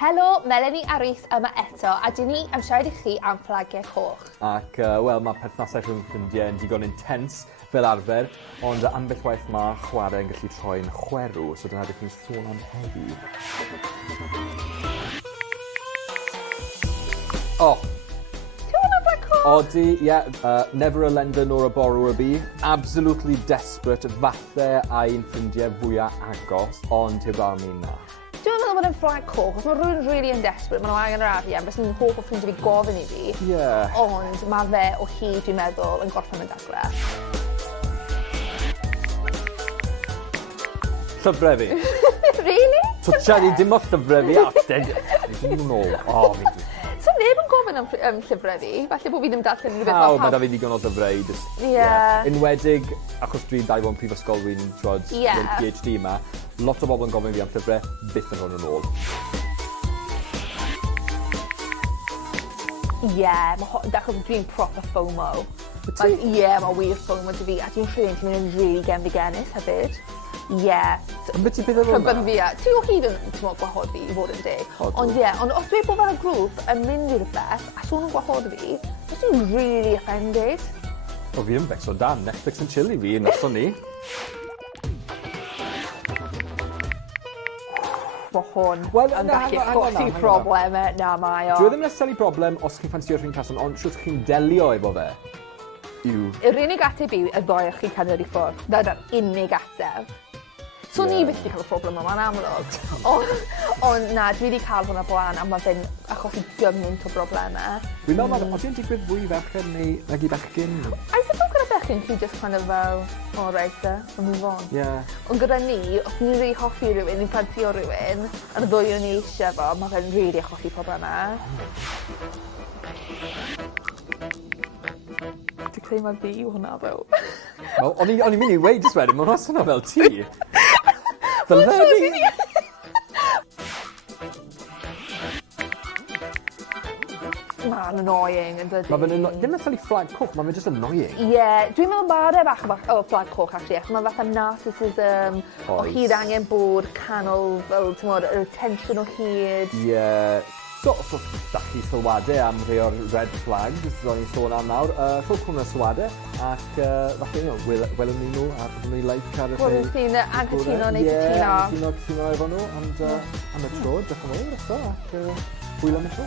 Helo, Melanie a Rhys yma eto, a dyn ni am siarad I chi am Fflagiau Coch. Ac, wel, mae perthnasau rhwng ffrindiau yn digon intens fel arfer, ond ambell waith mae chwarae yn gallu troi'n chwerw, so dyna ydych chi'n sôn am heddi. Odi, never a lender nor a borrower be. Absolutely desperate, falle a'n ffrindiau fwyaf agos, ond heb arni na. Dwi'n meddwl bod yn Fflagiau Coch, os mae rhywun really yn desperate, maen nhw angen yr arian, bys nhw'n hoff o ffrindiau fi gofyn I fi. Ond mae fe o hyd, dwi'n meddwl, yn gorffen y dadle. Llyfrau fi. Really? Twtsiad I dim o llyfrau fi, Dwi'n nhw'n ôl. So neb yn gofyn am llyfrau fi, falle bod fi ddim darllen rhywbeth fel Mae da fi ddigon o llyfrau. Enwedig, achos dwi'n dau fo'n prifysgol fi'n trod PhD yma, lot o bobl yn gofyn fi am llyfrau, byth yn hwn yn ôl. Achos dwi'n proper FOMO. Mae wir FOMO dy fi, a dwi'n rhywun ti'n mynd yn really gefndigenus hefyd. Yn beth ti'n bydd ar hwnna? Ti o hyd yn gwahodd fi I fod yn deg. Ond os dwi bod fel y grŵp yn mynd I rhywbeth a sôn yn gwahodd fi, os dwi'n really offended. O fi yn becso dan, Netflix and chill I fi, noson ni. Bo hwn yn gallu chwythu problemau na mae o. Dwi ddim necessarily problem os chi'n ffansio'r rhywun person, ond siwt chi'n delio efo fe. Yr unig ateb I y ddoi o'ch chi'n cynnig I ffwrdd. Dyna'r unig ateb. So ni byth wedi cael y problem yma'n amlwg. Ond na, dwi wedi cael hwnna blaen a mae fe'n achosi gymaint o broblemau. Dwi'n meddwl, oedd hi'n digwydd fwy ferchen neu nag I bechgyn? I suppose gyda bechgyn chi just kind of fel, reit a move on. Ond gyda ni, os ni'n rili hoffi rhywun, ni'n ffansio rhywun, a y ddwy o'n ni eisiau fo, mae fe'n rili achosi problemau. Dwi'n credu mae fi yw hwnna fel. O'n i'n mynd I weid jyst wedyn, mae'n rhas hwnna fel ti. Fel Lenny. Mae'n annoying yn dydi. Ddim necessarily Fflagiau Coch, mae'n just annoying. Dwi'n meddwl bare bach o Fflagiau Coch actually, achos mae fatha narcissism, o hyd angen bod canol, fel, ti'n modd, yr attention o hyd. So, os da chi sylwadau am rhai o'r red flags, ro'n i'n sôn am nawr, rhwch hwnna sylwadau, ac falle welwn ni nhw a byddwn ni like ar y lle. Wel, sy'n anghytuno neu cytuno. Cytuno efo nhw, ond am y tro, diolch yn fawr eto, ac hwyl am y tro.